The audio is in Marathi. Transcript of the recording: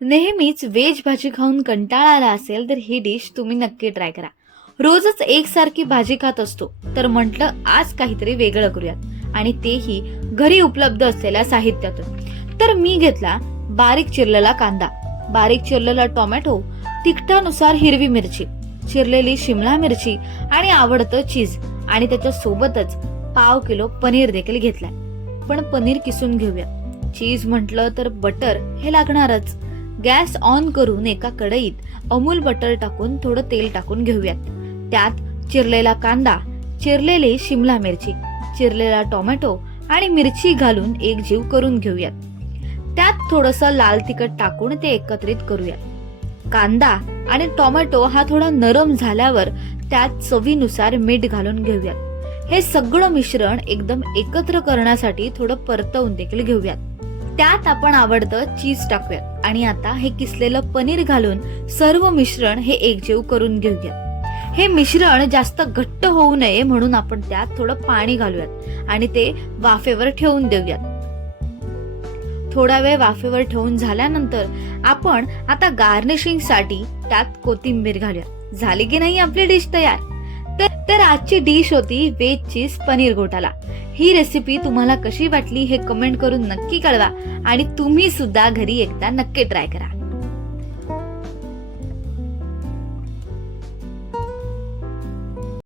नेहमीच व्हेज भाजी खाऊन कंटाळा आला असेल तर ही डिश तुम्ही नक्की ट्राय करा. रोजच एकसारखी भाजी खात असतो तर म्हटलं आज काहीतरी वेगळं करूयात आणि तेही घरी उपलब्ध असलेल्या साहित्यातून. तर मी घेतला बारीक चिरलेला कांदा, बारीक चिरलेला टोमॅटो, तिखटानुसार हिरवी मिरची, चिरलेली शिमला मिरची आणि आवडतं चीज आणि त्याच्या सोबतच पाव किलो पनीर देखील घेतलाय. पण पनीर किसून घेऊया. चीज म्हटलं तर बटर हे लागणारच. गॅस ऑन करून एका कढईत अमूल बटर टाकून थोडं तेल टाकून घेऊयात. त्यात चिरलेला कांदा, चिरलेली शिमला मिरची, चिरलेला टोमॅटो आणि मिरची घालून एक जीव करून घेऊयात. त्यात थोडंसं लाल तिखट टाकून ते एकत्रित करूयात. कांदा आणि टोमॅटो हा थोडा नरम झाल्यावर त्यात चवीनुसार मीठ घालून घेऊयात. हे सगळं मिश्रण एकदम एकत्र करण्यासाठी थोडं परतवून देखील घेऊयात. त्यात आपण आवडतं चीज टाकूयात आणि आता हे किसलेलं पनीर घालून सर्व मिश्रण हे एकजीव करून घेऊयात. हे मिश्रण जास्त घट्ट होऊ नये म्हणून आपण त्यात थोडं पाणी घालूयात आणि ते वाफेवर ठेवून देऊयात. थोडा वेळ वाफेवर ठेवून झाल्यानंतर आपण आता गार्निशिंग साठी त्यात कोथिंबीर घालूया. झाली की नाही आपली डिश तयार. तर आजची डिश होती व्हेज चीज पनीर घोटाला. ही रेसिपी तुम्हाला कशी वाटली हे कमेंट करून नक्की कळवा आणि तुम्ही सुद्धा घरी एकदा नक्की ट्राय करा.